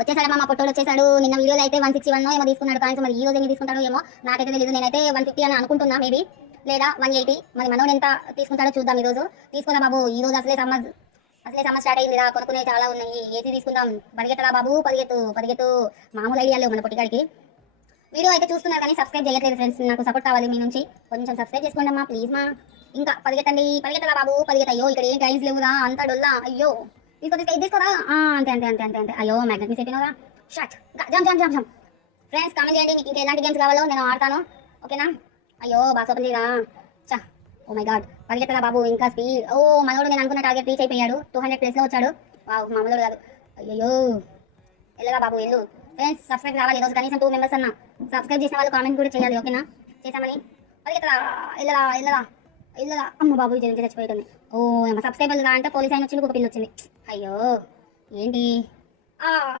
వచ్చేసాడు మా పొట్టోడు వచ్చేసాడు. నిన్న వీడియోలో అయితే 161 ఏమో తీసుకున్నాడు కాయిన్స్. మరి ఈ రోజు ఎన్ని తీసుకుంటాడో ఏమో నాకైతే తెలియదు. నేనైతే 150 అని అనుకుంటున్నా, మేబీ లేదా 180. మరి మనోడు ఎంత తీసుకుంటాడో చూద్దాం. ఈ రోజు తీసుకున్నా బాబు. ఈ రోజు అసలే సమ్మర్ స్టార్ట్ అయిందిరా. కొనుక్కునే చాలా ఉన్నాయి. ఏసీ తీసుకుందాం. పరిగెత్తరా బాబు, పరిగెత్తు. మామూలు ఐడియా లేవు మన పొట్టిగాడికి. వీడియో అయితే చూస్తున్నారు కానీ సబ్స్క్రైబ్ చేయట్లేదు ఫ్రెండ్స్. నాకు సపోర్ట్ కావాలి మీ నుంచి. కొంచెం సబ్స్క్రైబ్ చేసుకోండి అమ్మా ప్లీజ్ మా. ఇంకా పరిగెత్తరా బాబు పరిగెత్త. అయ్యో ఇక్కడ ఏం గైన్స్ లేవురా, అంతా డొల్లా. అయ్యో తీసుకోరా. అంతే. అయ్యో మ్యాగ్నెట్ మిస్ అయిపోయినరా. Shot jump. ఫ్రెండ్స్ కామెంట్ చేయండి మీకు ఇంకా ఎలాంటి గేమ్స్ కావాలో, నేను ఆడతాను. ఓకేనా? అయ్యో బాక్స్ ఓపెన్ చేయరా. చా ఓ మై గాడ్. పరిగెత్తరా బాబు ఇంకా స్పీడ్. ఓ మనోడు నేను అనుకున్న టార్గెట్ రీచ్ అయిపోయాడు. 200 ప్లేస్లో వచ్చాడు. మామూలు కాదు. అయ్యో వెళ్ళరా బాబు వెళ్ళు. ఫ్రెండ్స్ సబ్స్క్రైబ్ కావాలి ఈరోజు కనీసం 2 మెంబర్స్ అన్న. సబ్స్క్రైబ్ చేసిన వాళ్ళు కామెంట్ కూడా చేయాలి. ఓకేనా? చేసామని పరిగెత్తరా. వెళ్ళరా. అమ్మ బాబు జరిగి చచ్చిపోయింది. ఓ సబ్స్క్రైబర్లు రా అంటే పోలీస్ అయిన వచ్చింది, ఒక పిల్లి వచ్చింది. అయ్యో ఏంటి